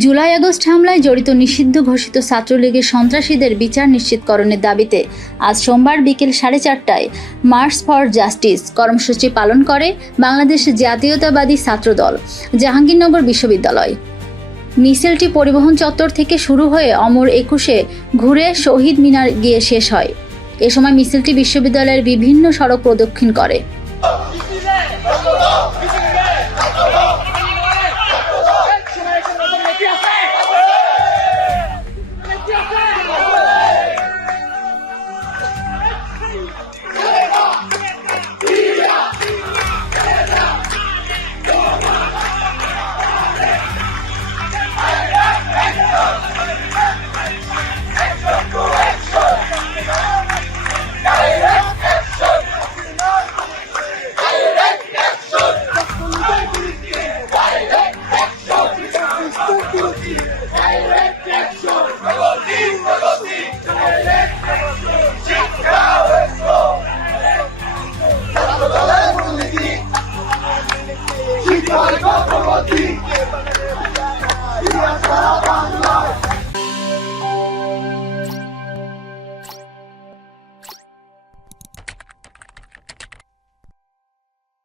July August হামলায় জড়িত নিষিদ্ধ ঘোষিত ছাত্রলীগের সন্ত্রাসীদের বিচার নিশ্চিতকরণের দাবিতে আজ সোমবার বিকেল 4:30টায় মার্চ ফর জাস্টিস কর্মসূচি পালন করে বাংলাদেশ জাতীয়তাবাদী ছাত্রদল জাহাঙ্গীরনগর বিশ্ববিদ্যালয়। মিছিলটি পরিবহন চত্বর থেকে শুরু হয়ে অমর একুশে ঘুরে শহীদ মিনার গিয়ে শেষ হয়। এ সময় মিছিলটি বিশ্ববিদ্যালয়ের বিভিন্ন সড়ক প্রদক্ষিণ করে।